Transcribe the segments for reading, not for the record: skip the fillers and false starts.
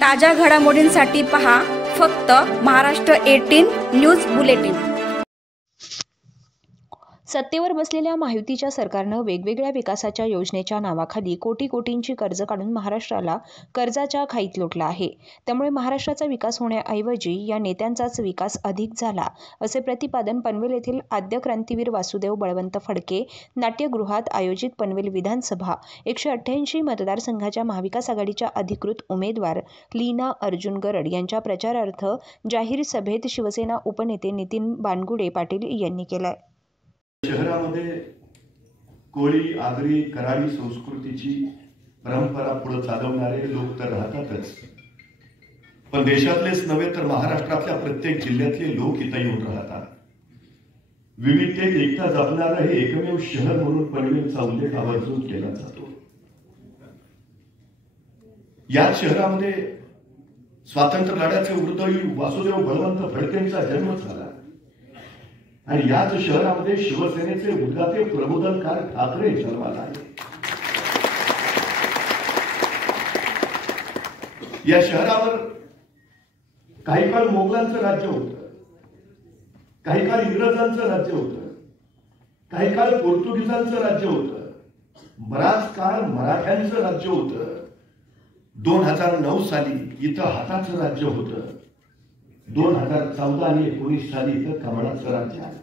ताज्या घडामोडींसाठी पहा फक्त महाराष्ट्र 18 न्यूज बुलेटिन। सत्तेवर बसलेल्या महायुतीच्या सरकारनं वेगवेगळ्या विकासाच्या योजनेच्या नावाखाली कोटींची कर्ज काढून महाराष्ट्राला कर्जाच्या खाईत लोटलं आहे। त्यामुळे महाराष्ट्राचा विकास होण्याऐवजी या नेत्यांचाच विकास अधिक झाला, असे प्रतिपादन पनवेल येथील आद्य क्रांतीवीर वासुदेव बळवंत फडके नाट्यगृहात आयोजित पनवेल विधानसभा 188 मतदारसंघाच्या महाविकास आघाडीच्या अधिकृत उमेदवार लीना अर्जुन गरड यांच्या प्रचारार्थ जाहीर सभेत शिवसेना उपनेते नितीन बानगुडे पाटील यांनी केलाय। शहरामध्ये कोळी, आगरी, कराडी संस्कृतीची परंपरा पुढे चालवणारे लोक तर राहतातच, पण देशातलेच नव्हे तर महाराष्ट्रातल्या प्रत्येक जिल्ह्यातले लोक इथं येऊन राहतात। विविधतेत एकता जपणारं हे एकमेव शहर म्हणून पनवेलचा उल्लेख आवर्जून केला जातो। या शहरामध्ये स्वातंत्र्य लढ्याचे उर्दवी वासुदेव बळवंत फडकेंचा जन्म झाला आणि याच शहरामध्ये शिवसेनेचे उद्गाते प्रबोधनकार ठाकरे जन्माला आले। या शहरावर काही काळ मोगलांचं राज्य होतं, काही काळ इंग्रजांचं राज्य होतं, काही काळ पोर्तुगीजांचं राज्य होतं, बराच काळ मराठ्यांचं राज्य होतं। 2009 साली इथं हाताचं राज्य होतं। 2014 आणि 19 साली इथं कमळाचं राज्य आलं।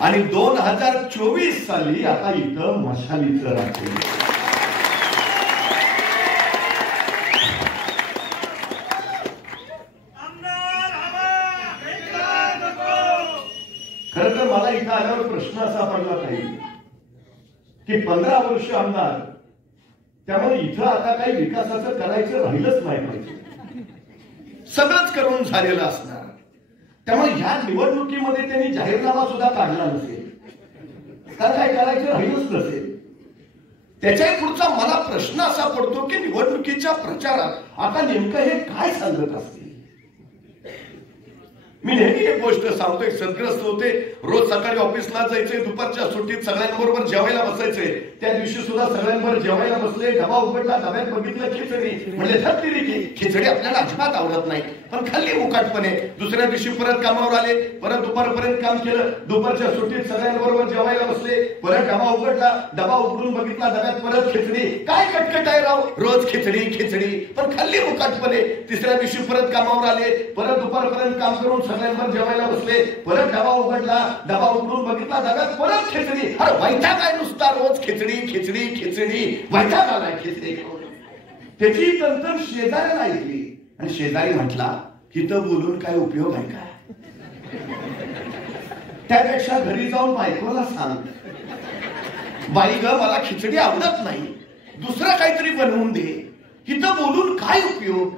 आणि 2024 साली आता इथं मशालीचं राज्य। खरं तर मला इथं आल्यावर प्रश्न असा पडला पाहिजे की 15 वर्ष आमदार, त्यामुळे इथं आता काही विकासाचं करायचं राहिलंच नाही पाहिजे, सगळंच करून झालेलं असणार। त्यामुळे ह्या निवडणुकीमध्ये त्यांनी जाहीरनामा सुद्धा काढला नसेल, कारण काय करायचं राहिलंच नसेल। त्याच्याही पुढचा मला प्रश्न असा पडतो की निवडणुकीच्या प्रचारात आता नेमकं हे काय सांगत असतील। मी नेहमी एक गोष्ट सांगतोय, सद्ग्रस्त होते, रोज सकाळी ऑफिसला जायचे, दुपारच्या सुट्टीत सगळ्यांबरोबर जेवायला बसायचे। त्या दिवशी सुद्धा सगळ्यांबरोबर जेवायला बसले, डबा उघडला, डब्यात बघितलं खिचडी, म्हणजे ठरली की खिचडी आपल्याला अजिबात आवडत नाही, पण खाल्ली मुकाटपणे। दुसऱ्या दिवशी परत कामावर आले, परत दुपारपर्यंत काम केलं, दुपारच्या सुट्टीत सगळ्यांबरोबर जेवायला बसले, परत डबा उघडला, डबा उघडून बघितला, डब्यात परत खिचडी। काय कटकट आहे राव, रोज खिचडी खिचडी, पण खाल्ली मुकाटपणे। तिसऱ्या दिवशी परत कामावर आले, परत दुपारपर्यंत काम करून सगळ्यांवर जेवायला बसले, परत डबा उघडला, डबा उघडून बघितला, डब्यात परत खिचडी। अरे वैताग काय नुसता रोज खिचडी खिचडी खिचडी, वैताग आलाय खिचडी। त्याची तंत्र शेजाऱ्याला ऐकली आणि शेजारी म्हटला, इथं बोलून काय उपयोग आहे का? त्यापेक्षा घरी जाऊन बायकोला सांग, बाई ग मला खिचडी आवडत नाही, दुसरं काहीतरी बनवून दे, इथं बोलून काय उपयोग?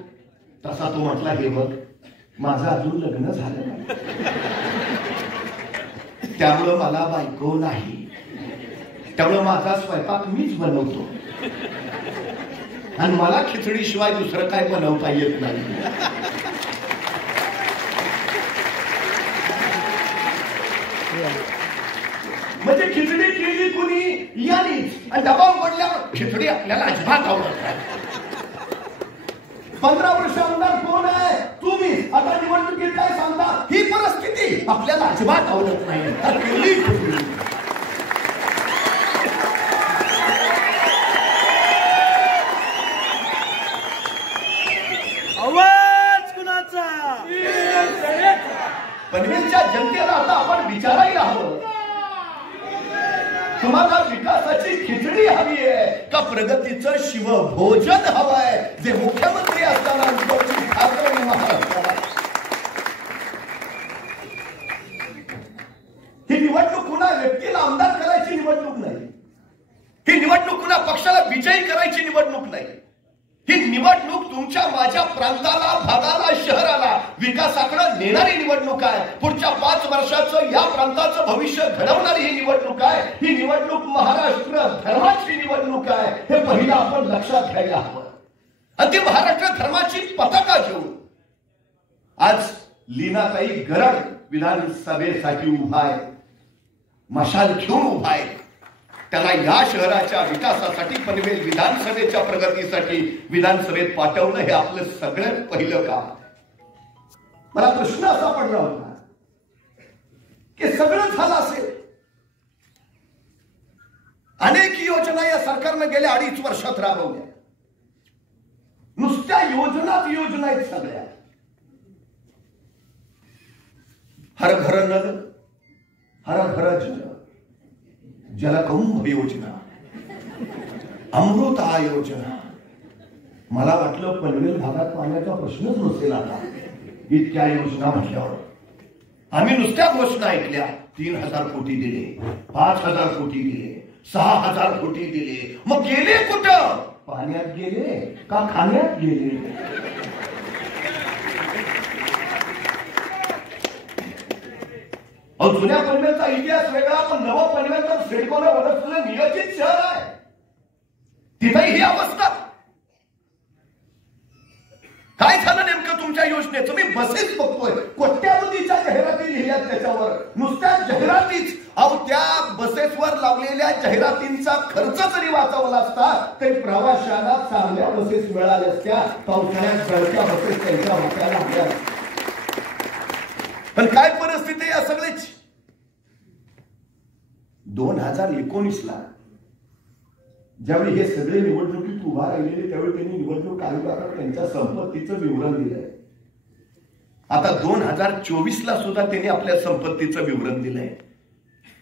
तसा तो म्हटला, हे बघ माझं अजून लग्न झालं नाही, त्यामुळं मला बायको नाही, त्यामुळं माझा स्वयंपाक मीच बनवतो आणि मला खिचडी शिवाय दुसरं काय बनवता येत नाही। म्हणजे खिचडी केली कुणी यानीच आणि डबा उघडल्यावर खिचडी आपल्याला अजिबात आवडत नाही। 15 वर्ष आमदार कोण आहे? तुम्ही। आता निवडणुकीत काय सांगता? ही परिस्थिती आपल्याला अजिबात आवडत नाही। आवाज कुणाचा? पनवेलच्या जनतेला आता आपण विचारायला हवं, तुम्हाला विकासाची खिचडी हवी आहे का प्रगतीचं शिवभोजन हवंय, जे मुख्यमंत्री असताना ठाकरे महाराष्ट्राला? ही निवडणूक कुणा व्यक्तीला आमदार करायची निवडणूक नाही, ही निवडणूक कुणा पक्षाला विजयी करायची निवडणूक नाही, ही निवडणूक तुमच्या माझ्या प्रांताला, भागाला, शहराला विकासाकडे नेणारी निवडणूक आहे। पुढच्या 5 वर्षाचं या प्रांताचं भविष्य घडवणारी ही निवडणूक आहे। ही निवडणूक महाराष्ट्र धर्माची निवडणूक आहे, हे पहिलं आपण लक्षात घ्यायला हवं। आणि ती महाराष्ट्र धर्माची पताका घेऊन आज लीनाताई गरड विधानसभेसाठी उभा आहे, मशाल घेऊन उभा आहे। त्याला या शहराच्या विकासासाठी पनवेल विधानसभेच्या प्रगतीसाठी विधानसभेत पाठवणं हे आपलं सगळ्यात पहिलं काम. मला प्रश्न असा पडला होता की सगळं झालं असेल, अनेक योजना या सरकारनं गेल्या 2.5 वर्षात राबवल्या, नुसत्या योजना आहेत सगळ्या. हर घर नल हर घर जल, जलकुंभ योजना, अमृता योजना. मला वाटलं पनवेल भागात पाण्याचा प्रश्नच नसेल आता, इतक्या योजना म्हटल्यावर. आम्ही नुसत्या घोषणा ऐकल्या. 3,000 कोटी दिले, 5,000 कोटी दिले, 6,000 कोटी दिले. मग गेले कुठं? पाण्यात गेले का खाण्यात गेले? जुन्या पनवेलचा इतिहास वेगळा, पण नवं पनवेल तर सिडकोला वरसलेलं नियोजित शहर आहे. तिथेही ही अवस्था. काय झालं नेमकं तुमच्या योजनेचं? मी बसेस बघतोय, कोट्यावधीच्या जाहिराती लिहिल्यात त्याच्यावर, नुसत्या जाहिरातीच. अहो, त्या बसेसवर लावलेल्या जाहिरातींचा खर्च जरी वाचवला असता तरी प्रवाशांना चांगल्या बसेस मिळाल्या असत्या. पावसाळ्यात गळत्या बसेस त्यांच्या हाताला आल्या. पण काय परिस्थिती आहे सगळीच. 2019ला ज्यावेळी हे सगळे निवडणुकीत उभा राहिलेले त्यावेळी त्यांनी निवडणूक आयोगाला त्यांच्या संपत्तीचं विवरण दिलंय. आता 2024ला सुद्धा त्यांनी आपल्या संपत्तीचं विवरण दिलंय.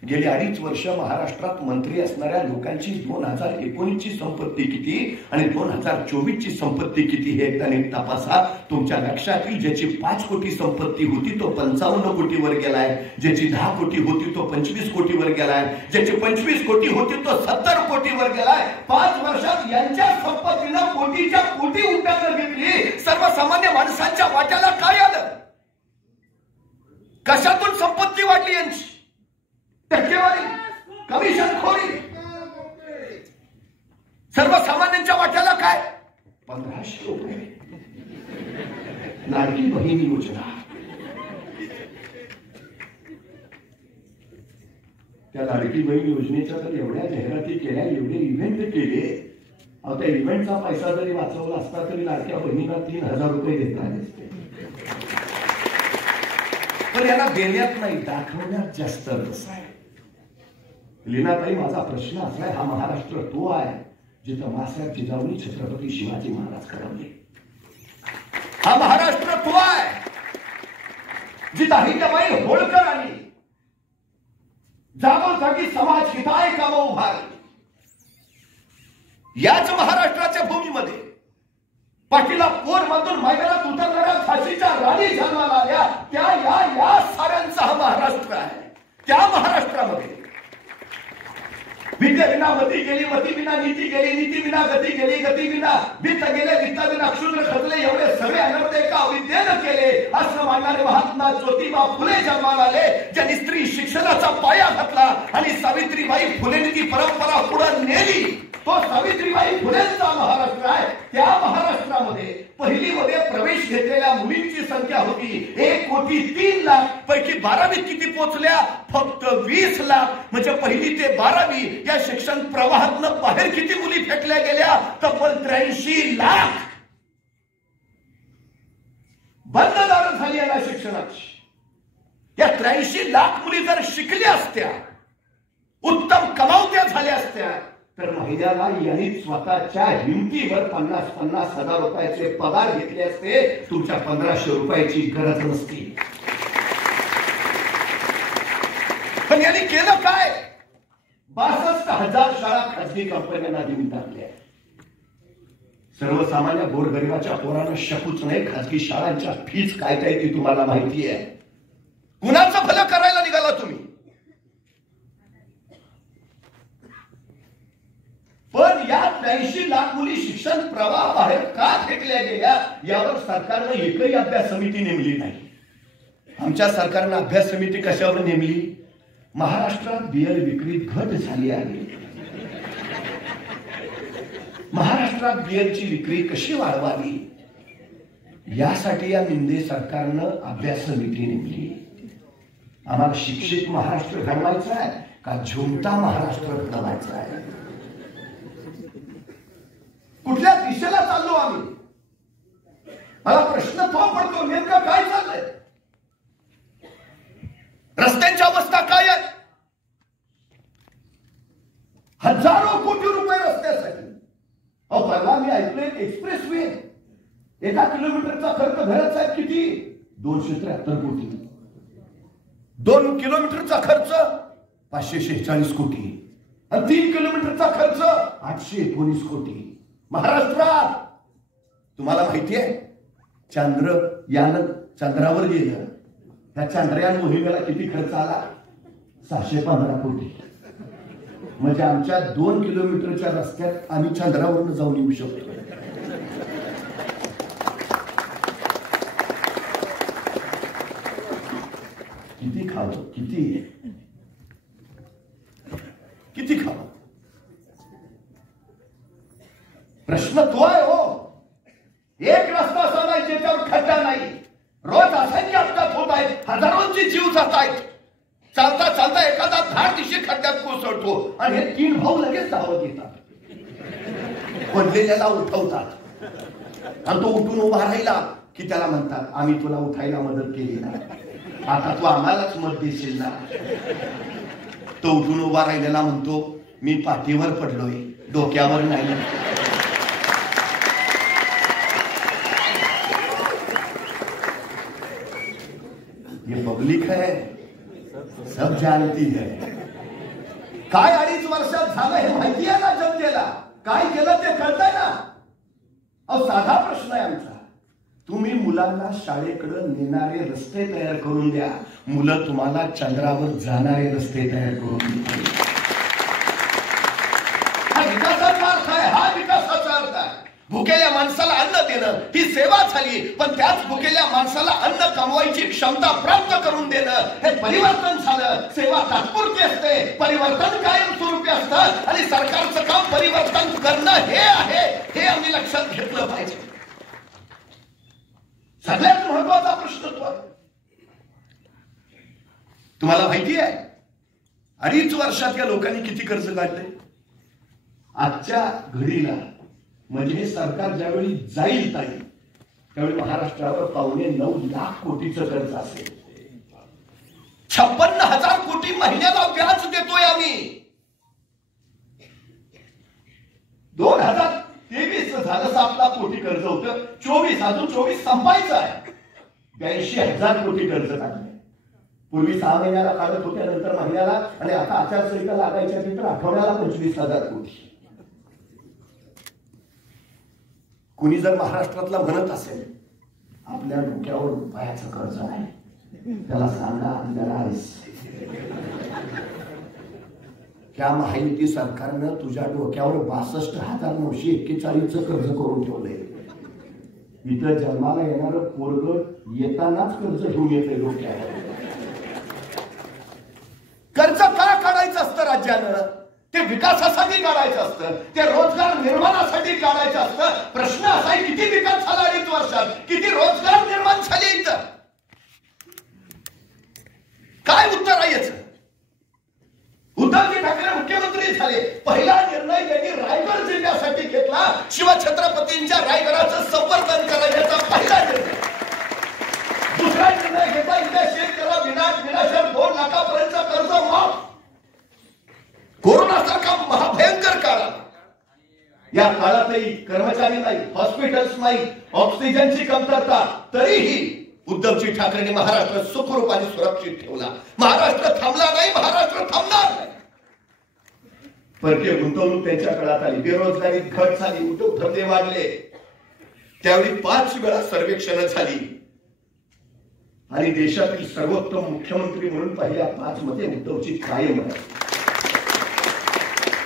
गेली 2.5 वर्ष महाराष्ट्रात मंत्री असणाऱ्या लोकांची 2019ची संपत्ती किती आणि 2024ची संपत्ती किती हे एकदा नीट तपासा. तुमच्या लक्षात येईल, ज्याची 5 कोटी संपत्ती होती तो 55 कोटीवर गेलाय, ज्याची 10 कोटी होती तो 25 कोटीवर गेलाय, ज्याची 25 कोटी होती तो 70 कोटीवर गेलाय. 5 वर्षात यांच्या संपत्तीनं कोटीच्या कोटी उड्डाणं घेतली. सर्वसामान्य माणसांच्या वाट्याला काय आलं? कशातून संपत्ती वाढली यांची? टक्केवारी, कमिशनखोरी. सर्वसामान्यांच्या वाट्याला काय? 1500 रुपये. लाडकी बहीण योजना, त्या लाडकी बहीण योजनेच्या तर एवढ्या जाहिराती केल्या, एवढे इव्हेंट केले. अहो, त्या इव्हेंटचा पैसा जरी वाचवला असता तरी लाडक्या बहिणीला 3,000 रुपये देता असते. पण यांना देण्यात नाही, दाखवण्यात जास्त रस आहे. लीनाताई, माझा प्रश्न असा आहे, हा महाराष्ट्र तो आहे जिथं मासाहेब जिजाऊनी छत्रपती शिवाजी महाराज घडवले. हा महाराष्ट्र तो आहे जिथं अहिल्याबाई होळकर आली, जागोजागी समाज हिताय कामं उभारली. याच महाराष्ट्राच्या भूमीमध्ये पाठीला पोर बांधून मैदानात उतरणाऱ्या झाशीच्या राणी जन्माला आल्या. त्या या साऱ्यांचा हा महाराष्ट्र आहे. त्या महाराष्ट्रामध्ये विद्या विना मती गेली, मती विना नीती गेली, नीती विना गती गेली, गती विना वित्त गेले, वित्ता विना क्षुद्र खचले. एवढे सगळे अनर्थ एका अविद्येनं केले असं मानणारे महात्मा ज्योतिबा फुले जन्माला आले, ज्यांनी स्त्री शिक्षणाचा पाया घातला आणि सावित्रीबाई फुलेंनी ती परंपरा पुढे नेली. तो सावित्रीबाई फुलेंचा महाराष्ट्र आहे. त्या महाराष्ट्रामध्ये पहिलीमध्ये प्रवेश घेतलेल्या मुलींची संख्या होती 1,03,00,000. पैकी 12वीत किती पोहोचल्या? फक्त 20 लाख. म्हणजे पहिली ते 12वी या शिक्षण प्रवाहातनं बाहेर किती मुली फेकल्या गेल्या? तब्बल 83 लाख. बंददार झाली या शिक्षणाची. या 83 लाख मुली जर शिकल्या असत्या, उत्तम कमावत्या झाल्या असत्या, तर महिन्याला यांनी स्वतःच्या हिमतीवर 50-50 हजार रुपयाचे पगार घेतले असते. तुमच्या 1500 रुपयाची गरज नसती. पण यांनी केलं काय? 62,000 शाळा खासगी कंपन्यांना देऊन टाकल्या. सर्वसामान्य गोरगरिबाच्या पोरांना शकूच नाही. खासगी शाळांच्या फीज काय काय ती तुम्हाला माहिती आहे. कुणाचं भलं करायला निघाला तुम्ही? पण या 83 लाख मुली शिक्षण प्रवाहाबाहेर का फेकल्या गेल्या यावर सरकारनं एकही अभ्यास समिती नेमली नाही. आमच्या सरकारनं अभ्यास समिती कशावर नेमली? महाराष्ट्रात बियर विक्रीत घट झाली आहे, महाराष्ट्रात बियरची विक्री कशी वाढवावी यासाठी या मिंदे सरकारनं अभ्यास समिती नेमली. आम्हाला शिक्षित महाराष्ट्र घडवायचा आहे. का झुमता महाराष्ट्र घडवायचा आहे? कुठल्या दिशेला चाललो आम्ही? मला प्रश्न तो पडतो, नेमकं काय चाललंय? रस्त्यांची अवस्था काय आहे? हजारो कोटी रुपये रस्त्यासाठी. परवा मी ऐकले एक्सप्रेस वे 1 किलोमीटरचा खर्च घराचा आहे किती? 273 कोटी. 2 किलोमीटरचा खर्च 546 कोटी आणि 3 किलोमीटरचा खर्च 819 कोटी. महाराष्ट्रात तुम्हाला माहिती आहे चंद्रयान चंद्रावर गेलं, त्या चंद्रयान मोहिमेला किती खर्च आला? 615 कोटी. म्हणजे आमच्या 2 किलोमीटरच्या रस्त्यात आम्ही चंद्रावरून जाऊन येऊ शकतो. किती खावं, किती खावं? प्रश्न तो आहे हो. एक रस्ता असा नाही ज्याच्यावर खड्डा नाही. रोज असंख्य अपघात होत आहेत, हजारोंचे जीव जात आहेत. चालता चालता एखादा धाड दिशी खड्ड्यात कोसळतो आणि हे 3 भाऊ लगेच धावत येतात, पडलेल्याला उठवतात आणि तो उठून उभा राहिला की त्याला म्हणतात आम्ही तुला उठायला मदत केली ना, आता तू आम्हालाच मत देशील ना. तो उठून उभा राहिलेला म्हणतो मी पाठीवर पडलोय, डोक्यावर नाही. ये पब्लिक है, सब जानती है. काय 2.5 वर्षात झालं हे माहिती आहे ना जनतेला? काय केलं ते कळतंय ना? अहो साधा प्रश्न आहे आमचा. तुम्ही मुलांना शाळेकडे नेणारे रस्ते तयार करून द्या, मुलं तुम्हाला चंद्रावर जाणारे रस्ते तयार करून देतील. हा विकासाचा अर्थ आहे, हा विकासाचा अर्थ आहे. भुकेल्या माणसाला अन्न देणं ही सेवा झाली, पण त्याच भुकेल्या माणसाला अन्न कमवायची क्षमता प्राप्त करून देणं हे परिवर्तन झालं. सेवा तात्पुरती असते, परिवर्तन कायमस्वरूपी असतं आणि सरकारचं काम परिवर्तन करणं हे आहे, हे आम्ही लक्षात घेतलं पाहिजे. सगळ्यात महत्वाचा प्रश्न तो आहे. तुम्हाला माहिती आहे 2.5 वर्षात या लोकांनी किती कर्ज काढले? आजच्या घडीला म्हणजे हे सरकार ज्यावेळी जाईल ताई त्यावेळी महाराष्ट्रावर 9.25 लाख कोटीचं कर्ज असेल. 56,000 कोटी महिन्याला व्याज देतोय आम्ही. 2023 झालं आपला कोटी कर्ज होतं, 24 अजून 24 संपायचं आहे. 82,000 कोटी कर्ज काढले. पूर्वी 6 महिन्याला काढत होत्या, नंतर महिन्याला, आणि आता आचारसंहिता लागायच्या नंतर आठवड्याला 25,000 कोटी. कुणी जर महाराष्ट्रातला म्हणत असेल आपल्या डोक्यावर रुपयाचं कर्ज आहे, त्याला सांगा आपल्याला त्या महायुती सरकारनं तुझ्या डोक्यावर 62,941 कर्ज करून ठेवलंय. इथं जन्माला येणारं पोरग येतानाच कर्ज घेऊन येते डोक्यावर. कर्ज का काढायचं असतं राज्यानं? ते विकासासाठी काढायचं असतं, ते रोजगार निर्माणासाठी काढायचं असतं. प्रश्न असा आहे किती विकास झाला 2.5 वर्षात, किती रोजगार निर्माण झाले इथं? काय उत्तर आहे याचं? उद्धवजी ठाकरे मुख्यमंत्री झाले, पहिला निर्णय त्यांनी रायगड जिल्ह्यासाठी घेतला. शिवछत्रपतींच्या रायगडाचं संवर्धन करायचा पहिला निर्णय. दुसरा निर्णय घेतला इथल्या शेतकऱ्याला विनाशक 2 लाखापर्यंत कर्ज माफ. कोरोनासारखा महाभयंकर काळ, या काळातही कर्मचारी नाही, हॉस्पिटल्स नाही, ऑक्सिजनची कमतरता, तरीही उद्धवजी ठाकरेंनी महाराष्ट्र सुखरूप आणि सुरक्षित ठेवला. महाराष्ट्र थांबला नाही, महाराष्ट्र थांबणार नाही. परकीय गुंतवणूक त्यांच्या काळात आली, बेरोजगारी घट झाली, उद्योगधंदे वाढले. त्यावेळी 5 वेळा सर्वेक्षण झाली आणि देशातील सर्वोत्तम मुख्यमंत्री म्हणून पहिल्या 5 मध्ये उद्धवजी कायम आहे.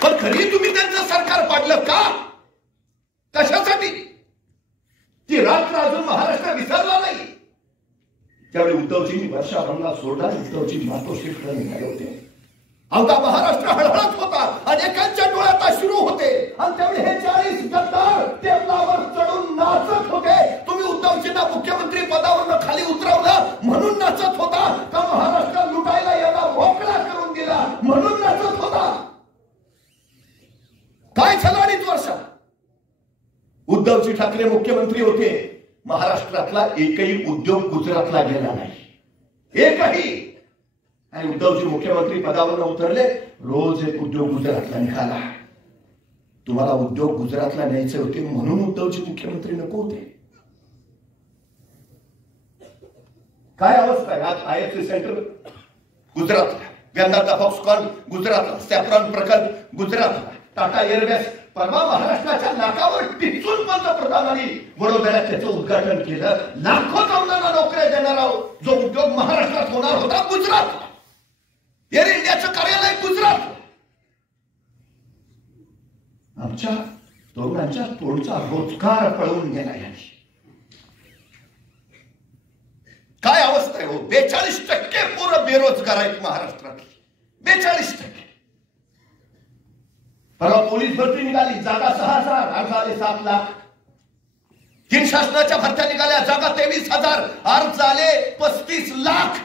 पण तरी तुम्ही त्यांचं सरकार पाडलं का? कशासाठी? ती रात्र अजून महाराष्ट्र विसरला नाही. त्यावेळी उद्धवजींनी वर्षाभंगा सोडला, उद्धवजी मातोश्रीकडे निघाले होते. आमचा महाराष्ट्र हळहळत होता, अनेकांच्या डोळ्यात अश्रू होते आणि त्यावेळी हे 40 गद्दार टेबलावर चढून नाचत होते. तुम्ही उद्धवजींना मुख्यमंत्री पदावरून खाली उतरवलं म्हणून नाचत होता का? महाराष्ट्र लुटायला याला मोकळा करून दिला म्हणून काय झालं 2.5 वर्षात? उद्धवजी ठाकरे मुख्यमंत्री होते, महाराष्ट्रातला एकही उद्योग गुजरातला गेला नाही, एकही. आणि उद्धवजी मुख्यमंत्री पदावर उतरले, रोज एक उद्योग गुजरातला निघाला. तुम्हाला उद्योग गुजरातला न्यायचे होते म्हणून उद्धवजी मुख्यमंत्री नको होते. काय अवस्था आहे आज? IFC सेंटर गुजरातला, वेदांता फॉक्सकॉन गुजरातला, सॅफ्रॉन प्रकल्प गुजरातला, टाटा एअरवेज परवा महाराष्ट्राच्या नाकावर टिचून पंतप्रधानांनी वडोदऱ्यात त्याचं उद्घाटन केलं. लाखो तरुणांना नोकऱ्या देणारा जो उद्योग महाराष्ट्रात होणार होता गुजरातला, एअर इंडियाचं कार्यालय गुजरात. आमच्या तरुणांच्या तोंडचा रोजगार पळवून गेला याची. काय अवस्था आहे हो? 42% पोरं बेरोजगार आहेत महाराष्ट्रातली, 42%. परवा पोलीस भरती निघाली, जागा 6,000, अर्ज आले 7 लाख. 3 शासनाच्या भरत्या निघाल्या, जागा 23,000, अर्ज आले 35 लाख.